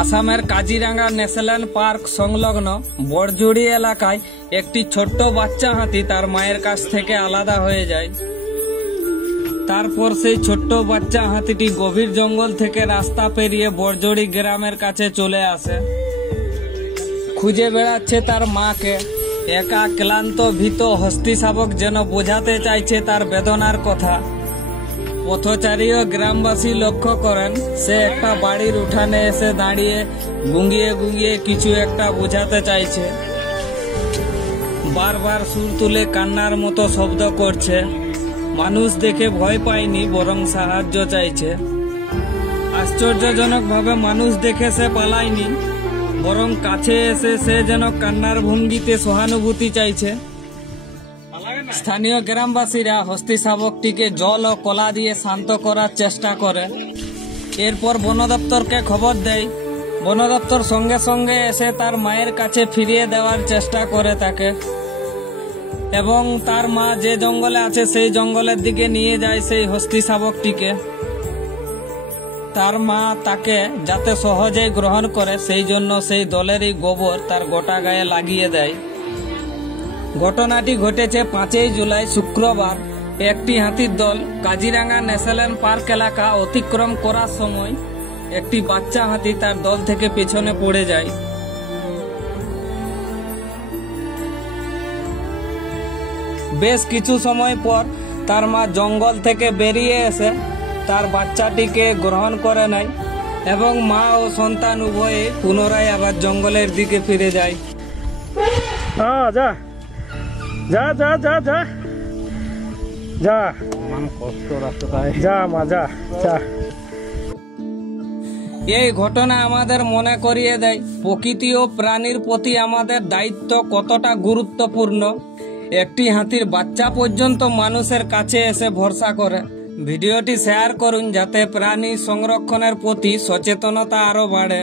আসামের Kaziranga national park সংলগ্ন বড়জুড়ি এলাকায় একটি ছোট্ট বাচ্চা হাতি তার মায়ের কাছ থেকে আলাদা হয়ে যায়। তারপর সেই ছোট্ট বাচ্চা হাতিটি গভীর জঙ্গল থেকে রাস্তা পেরিয়ে বড়জুড়ি গ্রামের কাছে চলে আসে। খুঁজে বেড়াচ্ছে তার মাকে। একা ক্লান্ত ভীত হস্তি শাবক যেন বোঝাতে চাইছে তার বেদনার কথা। পথচারী ও গ্রামবাসী লক্ষ্য করেন সে একটা বাড়ির উঠানে এসে দাঁড়িয়ে গুঙ্গিয়ে গুঙ্গিয়ে কিছু একটা বোঝাতে চাইছে। বারবার সুর তুলে কান্নার মতো শব্দ করছে। মানুষ দেখে ভয় পায়নি, বরং সাহায্য চাইছে। আশ্চর্যজনকভাবে মানুষ দেখে সে পালায়নি, বরং কাছে এসে সে যেন কান্নার ভঙ্গিতে সহানুভূতি চাইছে। স্থানীয় গ্রামবাসীরা হস্তি শাবকটিকে জল ও কলা দিয়ে শান্ত করার চেষ্টা করে। এরপর বন দপ্তরকে খবর দেয়। বন দপ্তর সঙ্গে সঙ্গে এসে তার মায়ের কাছে ফিরিয়ে দেওয়ার চেষ্টা করে তাকে, এবং তার মা যে জঙ্গলে আছে সেই জঙ্গলের দিকে নিয়ে যায় সেই হস্তি শাবকটিকে। তার মা তাকে যাতে সহজেই গ্রহণ করে সেই জন্য সেই দলেরই গোবর তার গোটা গায়ে লাগিয়ে দেয়। ঘটনাটি ঘটেছে 5ই জুলাই শুক্রবার। একটি হাতির দল কাজিরাঙ্গা ন্যাশনাল পার্ক এলাকা অতিক্রম করার সময় একটি বাচ্চা হাতি তার দল থেকে পেছনে পড়ে যায়। বেশ কিছু সময় পর তার মা জঙ্গল থেকে বেরিয়ে এসে তার বাচ্চাটিকে গ্রহণ করে নেয় এবং মা ও সন্তান উভয়ে পুনরায় আবার জঙ্গলের দিকে ফিরে যায়। যা যা যা যা যা যা কষ্ট রাস্তায় যা মা যা যা। এই ঘটনা আমাদের মনে করিয়ে দেয় প্রকৃতি ও প্রাণীর প্রতি আমাদের দায়িত্ব কতটা গুরুত্বপূর্ণ। একটি হাতির বাচ্চা পর্যন্ত মানুষের কাছে এসে ভরসা করে। ভিডিওটি শেয়ার করুন যাতে প্রাণী সংরক্ষণের প্রতি সচেতনতা আরো বাড়ে।